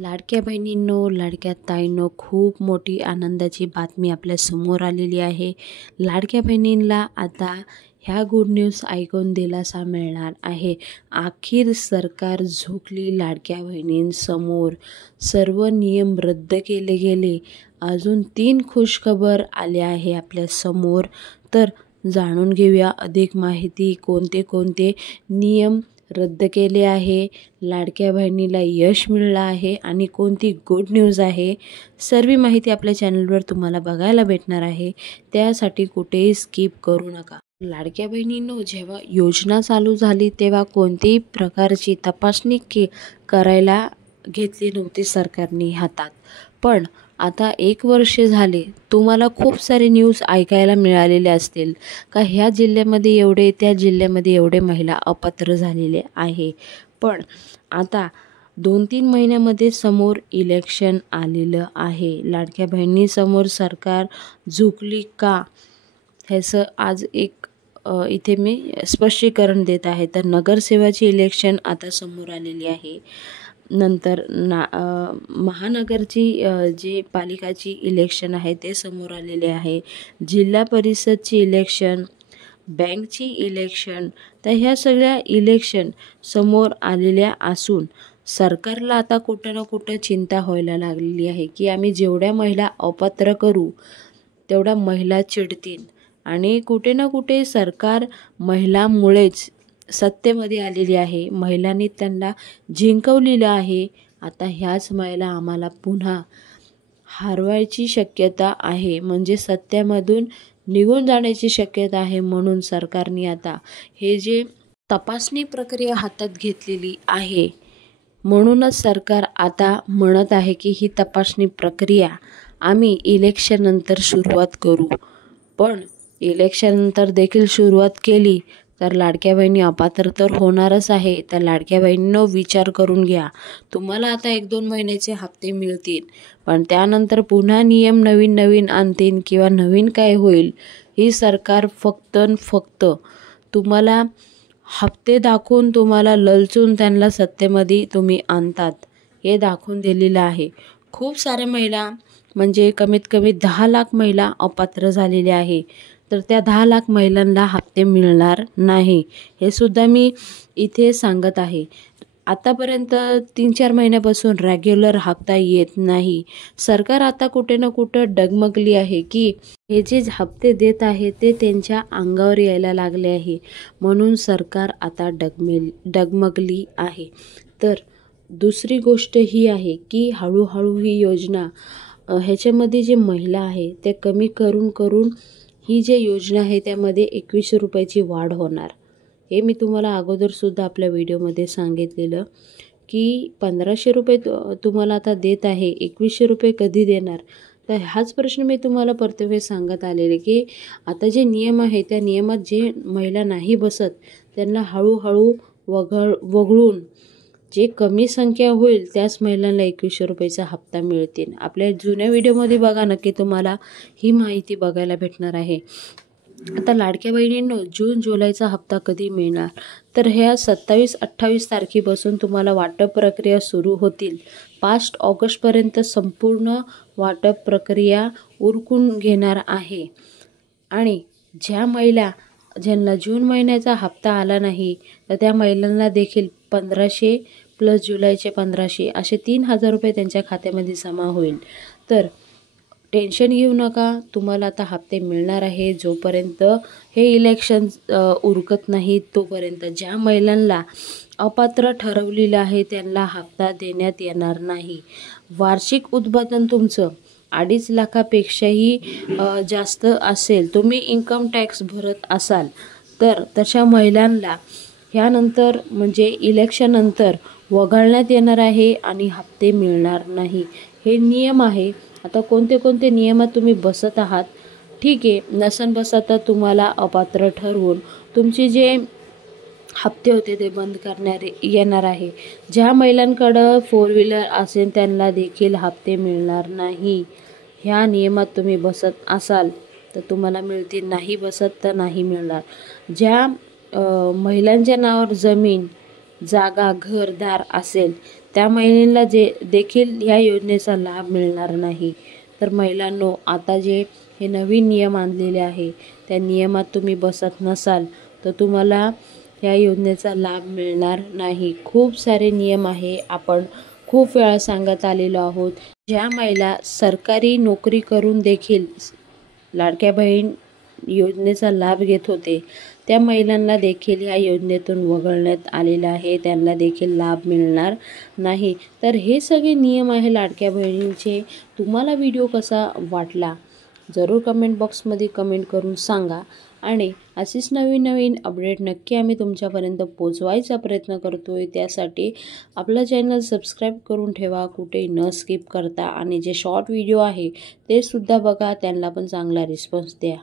लाडक्या बहिणींनो, लाडक्या ताईंनो, खूप मोठी आनंदाची बातमी आपल्या समोर आलेली आहे। लाडक्या बहिणींना आता ह्या गुड न्यूज ऐकून दिलासा मिळणार आहे। अखेर सरकार झुकली लाडक्या बहिणींसमोर। सर्व नियम रद्द केले गेले। अजून 3 खुशखबर आले आहे आपल्या समोर। तर जाणून घेऊया अधिक माहिती, कोणते कोणते नियम रद्द केले आहे, लाडक्या बहिणीला यश मिळालं आहे आणि कोणती गुड न्यूज आहे। सर्व माहिती आपल्या चॅनलवर तुम्हाला बघायला भेटणार आहे, त्यासाठी कुठेही स्किप करू नका। लाडक्या बहिणींनो, जेव्हा योजना चालू झाली तेव्हा कोणत्याही प्रकारची तपासणी करायला घेतली नव्हती सरकारने हातात। पण आता 1 वर्ष झाले, तुम्हाला खूप सारे न्यूज ऐकायला मिळालेले असतील का ह्या जिल्ह्यामध्ये एवढे, त्या जिल्ह्यामध्ये एवढे महिला अपात्र झालेले आहे। पण आता 2-3 महिन्यामध्ये समोर इलेक्शन आलेलं आहे। लाडक्या बहिणींसमोर सरकार झुकली का, ह्याचं आज एक इथे मी स्पष्टीकरण देत आहे। तर नगरसेवाची इलेक्शन आता समोर आलेली आहे। नंतर महानगरची जे पालिकाची इलेक्शन आहे ते समोर आलेले आहे। जिल्हा परिषदची इलेक्शन, बँकची इलेक्शन, तर ह्या सगळ्या इलेक्शन समोर आलेल्या असून सरकारला आता कुठं ना कुठं चिंता व्हायला लागलेली आहे की आम्ही जेवढ्या महिला अपात्र करू तेवढ्या महिला चिडतील आणि कुठे ना कुठे सरकार महिलांमुळेच सत्तेमध्ये आलेली आहे। महिलांनी त्यांना जिंकवलेलं आहे। आता ह्याच महिला आम्हाला पुन्हा हरवायची शक्यता आहे, म्हणजे सत्तेमधून निघून जाण्याची शक्यता आहे। म्हणून सरकारने आता हे जे तपासणी प्रक्रिया हातात घेतलेली आहे, म्हणूनच सरकार आता म्हणत आहे की ही तपासणी प्रक्रिया आम्ही इलेक्शननंतर सुरुवात करू। पण इलेक्शननंतर देखील सुरुवात केली तर लाडक्या बहिणी अपात्र तर होणारच आहे। तर लाडक्या बहिणींनो, विचार करून घ्या। तुम्हाला आता 1-2 महिन्याचे हप्ते मिळतील, पण त्यानंतर पुन्हा नियम नवीन नवीन आणतील किंवा नवीन काय होईल, ही सरकार फक्त तुम्हाला हप्ते दाखवून, तुम्हाला ललचून त्यांना सत्तेमध्ये तुम्ही आणतात हे दाखवून दिलेलं आहे। खूप साऱ्या महिला, म्हणजे कमीत कमी 10 लाख महिला अपात्र झालेल्या आहे। तर त्या 10 लाख महिलांना हप्ते मिळणार नाही, हे सुद्धा मी इथे सांगत आहे। आतापर्यंत 3-4 महिन्यापासून रेग्युलर हप्ता येत नाही। सरकार आता कुठे ना कुठं डगमगली आहे की हे जे हप्ते देत आहे ते त्यांच्या अंगावर यायला लागले आहे, म्हणून सरकार आता डगमगली आहे। तर दुसरी गोष्ट ही आहे की हळूहळू ही योजना, ह्याच्यामध्ये जे महिला आहे ते कमी करून ही जे योजना आहे त्यामध्ये 2100 रुपयाची वाढ होणार। हे मी तुम्हाला अगोदरसुद्धा आपल्या व्हिडिओमध्ये सांगितलेलं की 1500 रुपये तुम्हाला आता देत आहे, 2100 रुपये कधी देणार। तर हाच प्रश्न मी तुम्हाला प्रत्येक सांगत आलेले की आता जे नियम आहे त्या नियमात जे महिला नाही बसत त्यांना हळूहळू वगळून जे कमी संख्या होईल त्याच महिलांना 2100 रुपयाचा हप्ता मिळतील। आपल्या जुन्या व्हिडिओमध्ये बघा, नक्की तुम्हाला ही माहिती बघायला भेटणार आहे। आता लाडक्या बहिणींनो, जून-जुलैचा हप्ता कधी मिळणार, तर ह्या 27-28 तारखेपासून तुम्हाला वाटप प्रक्रिया सुरू होतील। 5 ऑगस्टपर्यंत संपूर्ण वाटप प्रक्रिया उरकून घेणार आहे। आणि ज्यांना जून महिन्याचा हप्ता आला नाही तर त्या महिलांना देखील 1500 प्लस जुलैचे 1500 असे 3000 रुपये त्यांच्या खात्यामध्ये जमा होईल। तर टेन्शन घेऊ नका, तुम्हाला आता हप्ते मिळणार आहे। जोपर्यंत हे इलेक्शन उरकत नाही तोपर्यंत ज्या महिलांना अपात्र ठरवलेलं आहे त्यांना हप्ता देण्यात येणार नाही। वार्षिक उत्पादन तुमचं 2.5 लाखापेक्षाही जास्त असेल, तुम्ही इन्कम टॅक्स भरत असाल, तर तशा महिलांना ह्यानंतर म्हणजे इलेक्शननंतर वगळण्यात येणार आहे आणि हप्ते मिळणार नाही। हे नियम आहे। आता कोणते कोणते नियमात तुम्ही बसत आहात, ठीक आहे, नसन बसत तर तुम्हाला अपात्र ठरवून तुमचे जे हप्ते होते ते बंद करण्यात येणार आहे। ज्या महिलांकडं 4 व्हीलर असेल त्यांना देखील हप्ते मिळणार नाही। ह्या नियमात तुम्ही बसत असाल तर तुम्हाला मिळतील, नाही बसत तर नाही मिळणार। ज्या महिलांच्या नावावर जमीन, जागा, घरदार असेल त्या महिलांना देखील ह्या योजनेचा लाभ मिळणार नाही। तर महिलांनो, आता जे हे नवीन नियम आणलेले आहे त्या नियमात तुम्ही बसत नसाल तर तुम्हाला या योजनेचा लाभ मिळणार नाही। खूप सारे नियम आहे, आपण खूप वेळा सांगत आलेलो आहोत। ज्या महिला सरकारी नोकरी करून देखील लाडक्या बहीण योजनेचा लाभ घेत होते त्या महिलांना देखील या योजनेतून वगळण्यात आलेलं आहे, त्यांना देखील लाभ मिळणार नाही। तर हे सगळे नियम आहे लाडक्या बहिणींचे। तुम्हाला व्हिडिओ कसा वाटला जरूर कमेंट बॉक्समध्ये कमेंट करून सांगा आणि अशीच नवीन नवीन अपडेट नक्की आम्ही तुमच्यापर्यंत पोहोचवायचा प्रयत्न करतोय। त्यासाठी आपला चॅनल सबस्क्राईब करून ठेवा, कुठेही न स्किप करता, आणि जे शॉर्ट व्हिडिओ आहे ते सुद्धा बघा, त्यांना पण चांगला रिस्पॉन्स द्या।